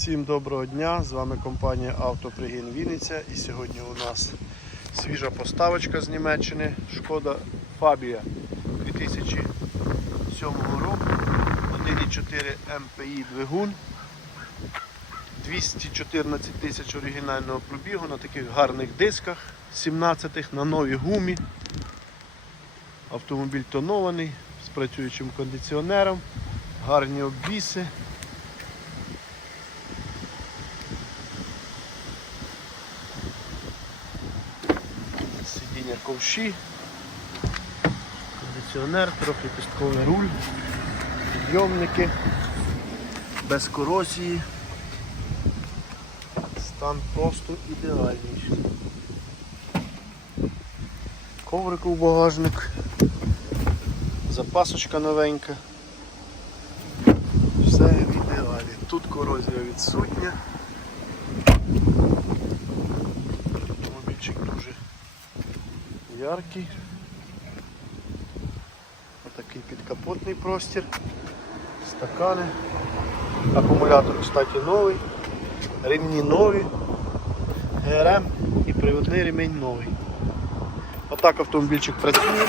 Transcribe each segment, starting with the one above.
Всім доброго дня! З вами компанія Автопригін Вінниця і сьогодні у нас свіжа поставочка з Німеччини Шкода Фабія 2007 року 1,4 МПІ двигун 214 тисяч оригінального пробігу на таких гарних дисках 17-х на новій гумі. Автомобіль тонований з працюючим кондиціонером, гарні обвіси. сидіння ковші, кондиціонер, трохи пістковий руль, підйомники, без корозії. Стан просто ідеальний. Коврик у багажник, запасочка новенька. Все в ідеалі. Тут корозія відсутня. Автомобільчик дуже яркий. Отакий підкапотний простір. Стакани. Акумулятор, кстати, новий. Ремні нові. ГРМ і приводний ремінь новий. Отак автомобільчик працює.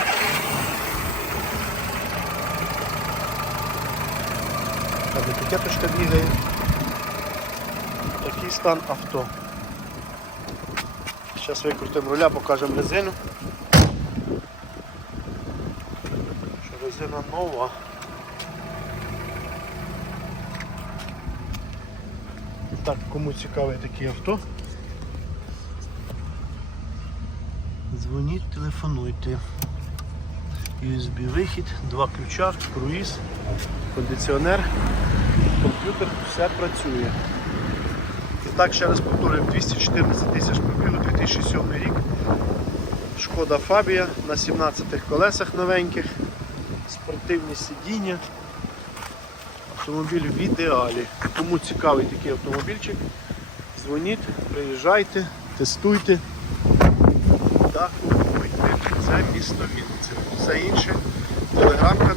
Там етикеточка бігає. Такий стан авто. Зараз викрутимо руля, покажемо резину. Що нова. Так, кому цікаве таке авто. Дзвоніть, телефонуйте. USB вихід, два ключа, круїз, кондиціонер, комп'ютер, все працює. І так, ще раз повторюю, 214 тисяч пробігу, 2007 рік. Шкода Фабія на 17 колесах новеньких, спортивні сидіння. Автомобіль в ідеалі. Кому цікавий такий автомобільчик, дзвоніть, приїжджайте, тестуйте та купуйте. Це місто Вінниця. Все інше телеграмка.